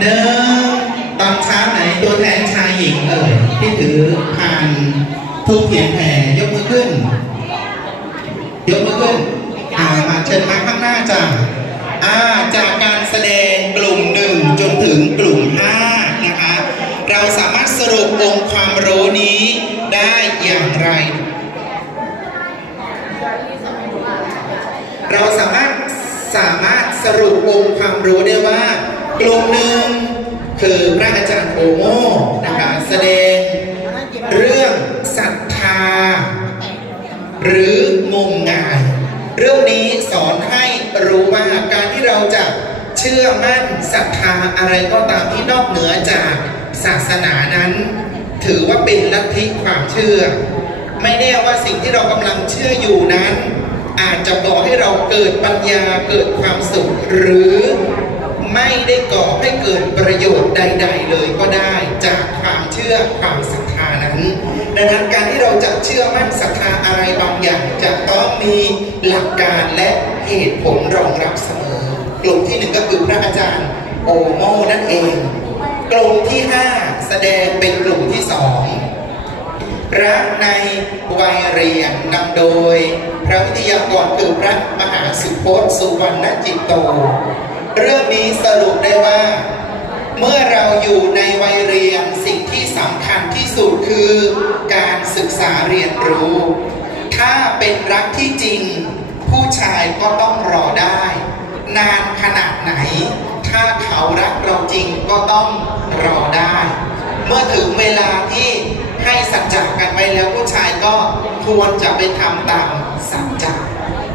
หนึ่งตอนเช้าไหนตัวแทนชายหญิงเอ่ยที่ถือพานทูบเทียนแผ่ยกมือขึ้น ยกมือขึ้นอ่ามาเชิญมาข้างหน้าจ้ะอ่าจากการแสดงกลุ่มหนึ่งจนถึงกลุ่มห้านะคะ เราสามารถสรุปองค์ความรู้นี้ได้อย่างไร เราสามารถสามารถสรุปองค์ความรู้ได้ว่า กลุ่มหนึ่งคือพระอาจารย์โอโมนะคะแสดงเรื่องศรัทธา หรืองมงาย เรื่องนี้สอนให้รู้ว่าการที่เราจะเชื่อมั่นศรัทธาอะไรก็ตามที่นอกเหนือจากศาสนานั้น ถือว่าเป็นลัทธิความเชื่อ ไม่แน่ว่าสิ่งที่เรากำลังเชื่ออยู่นั้น อาจจะก่อให้เราเกิดปัญญาเกิดความสุขหรือ ไม่ได้ก่อให้เกิดประโยชน์ใด ๆ เลยก็ได้จากความเชื่อความศรัทธานั้น ดังนั้นการที่เราจะเชื่อมั่นศรัทธาอะไรบางอย่างจะต้องมีหลักการและเหตุผลรองรับเสมอ กลุ่มที่หนึ่งก็คือพระอาจารย์โอโมนั่นเอง กลุ่มที่ห้าแสดงเป็นกลุ่มที่สองรักในวัยเรียนนำโดย พระวิทยากรคือพระมหาสุพจน์สุวรรณจิตโต เรื่องนี้สรุปได้ว่า เมื่อเราอยู่ในวัยเรียนสิ่งที่สำคัญที่สุดคือการศึกษาเรียนรู้ ถ้าเป็นรักที่จริง ผู้ชายก็ต้องรอได้ นานขนาดไหน ถ้าเขารักเราจริงก็ต้องรอได้ เมื่อถึงเวลาที่ให้สัจจะกันไว้แล้วผู้ชายก็ควรจะไปทำตามสัจจะ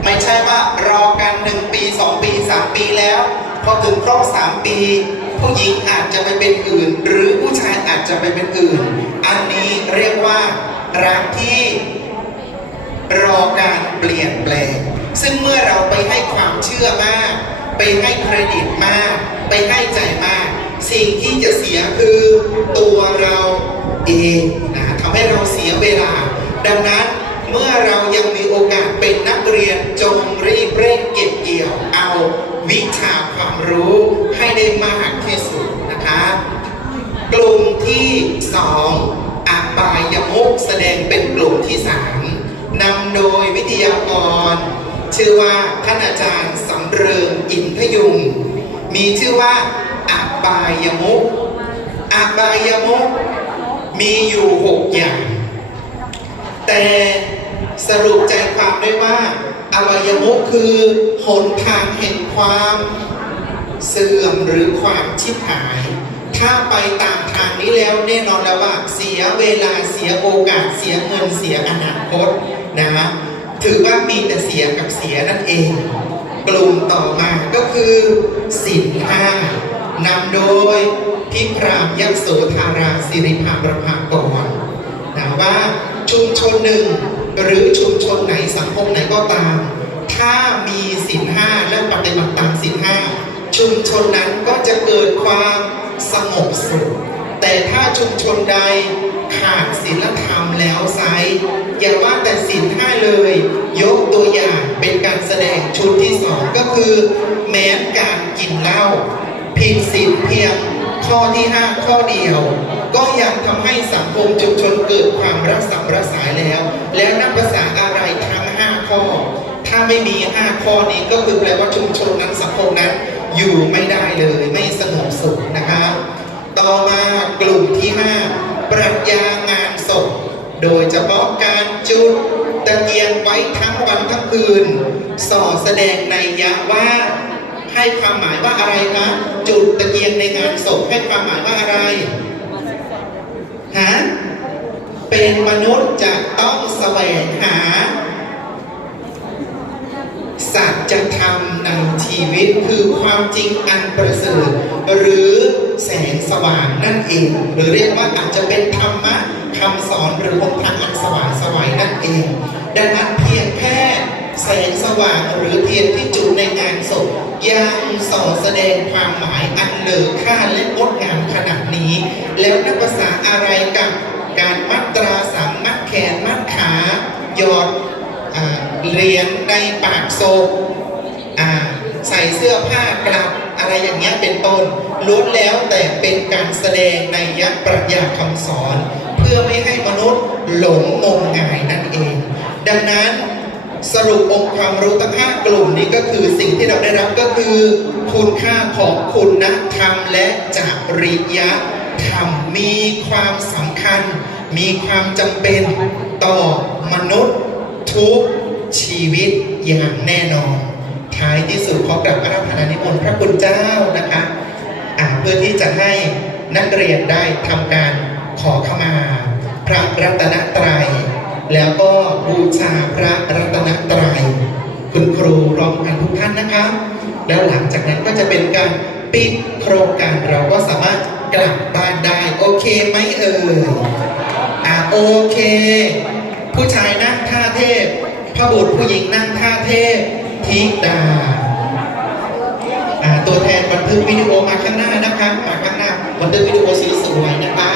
ไม่ใช่ว่ารอกันหนึ่งปีสองปีสามปีแล้ว พอถึงครบสามปี ผู้หญิงอาจจะไปเป็นอื่น หรือผู้ชายอาจจะไปเป็นอื่น อันนี้เรียกว่ารักที่รอการเปลี่ยนแปลง ซึ่งเมื่อเราไปให้ความเชื่อมาก ไปให้เครดิตมาก ไปให้ใจมาก สิ่งที่จะเสียคือตัวเราเองนะทำให้เราเสียเวลา ดังนั้นเมื่อเรายังมีโอกาสเป็นนักเรียน สองอบายมุกแสดงเป็นกลุ่มที่สามนำโดยวิทยากร ชื่อว่าท่านอาจารย์สำเริงอินทยุง มีชื่อว่าอบายมุกอบายมุกมีอยู่หกอย่าง แต่สรุปใจความได้ว่าอบายมุกคือหนทางแห่งความ เสื่อมหรือความชิบหาย ถ้าไปตามทางนี้แล้วแน่นอนแล้วว่าเสียเวลาเสียโอกาสเสียเงินเสียอนาคตนะฮะถือว่ามีแต่เสียกับเสียนั่นเอง กลุ่มต่อมาก็คือสินห้านำโดยพิพรามยักษ์โสธาราสิริพามประภากรนะว่าชุมชนหนึ่ง หรือชุมชนไหนสังคมไหนก็ตาม ถ้ามีสินห้าและปฏิบัติตามสินห้าชุมชนนั้นก็จะเกิดความ สงบสุข แต่ถ้าชุมชนใดขาดศีลธรรมแล้วไซอย่าว่าแต่สินห้าเลย ยกตัวอย่างเป็นการแสดงชุดที่สองก็คือ แม้การกินเหล้าผิดศีลเพียงข้อที่ห้าข้อเดียว ก็ยังทำให้สังคมชุมชนเกิดความรักสัมระสายแล้ว แล้วนับภาษาอะไรทั้งห้าข้อ ถ้าไม่มีห้าข้อนี้ก็คือแปลว่าชุมชนนั้นสังคมนั้น อยู่ไม่ได้เลยไม่สงบสุขนะครับต่อมากลุ่มที่ห้าปรัชญางานศพโดยเฉพาะการจุดตะเกียงไว้ทั้งวันทั้งคืนส่อแสดงในยยะว่าให้ความหมายว่าอะไรคะจุดตะเกียงในงานศพให้ความหมายว่าอะไรฮะเป็นมนุษย์จะต้องแสวงหา สั จธรรมในชีวิตคือความจริงอันประเสริฐหรือแสงสว่างนั่นเอง หรือเรียกว่าอาจจะเป็นธรรมะคำสอนหรือหนทางอันสว่างสวัยนั่นเอง ดังนั้นเพียงแค่แสงสว่างหรือเทียนที่จุดในงานศพยังส่อแสดงความหมายอันเลอค่าและงดงามขนาดนี้ แล้วนับภาษาอะไรกับการมัดตราสังมัดแขนมัดขาหยอดอเหรียญในปากโซ อ่าใส่เสื้อผ้ากลับอะไรอย่างเงี้ยเป็นต้นล้วนแล้วแต่เป็นการแสดงในยะปรัชญาคำสอน เพื่อไม่ให้มนุษย์หลงงมงายนั่นเอง ดังนั้นสรุปองค์ความรู้ทั้งห้ากลุ่มนี้ก็คือสิ่งที่เราได้รับก็คือคุณค่าของคุณธรรมและจริยธรรมมีความสำคัญ มีความจำเป็นต่อมนุษย์ทุกชีวิตอย่างแน่นอน ที่สุดขอกลับอาราธนานิมนต์พระคุณเจ้านะคะอ่าเพื่อที่จะให้นักเรียนได้ทำการขอขมา พระรัตนตรัย แล้วก็บูชาพระรัตนตรัย คุณครูร้อมกันทุกท่านนะครับแล้วหลังจากนั้นก็จะเป็นการปิดโครงการเราก็สามารถกลับบ้านได้โอเคไหมเอ่ยอ่าโอเค ผู้ชายนั่งท่าเทพพระบุตรผู้หญิงนั่งท่าเทพ ทิดาตัวแทนบันทึกวิดีโอมาข้างหน้านะคะมาข้างหน้าบันทึกวิดีโอสีสวยนะคะ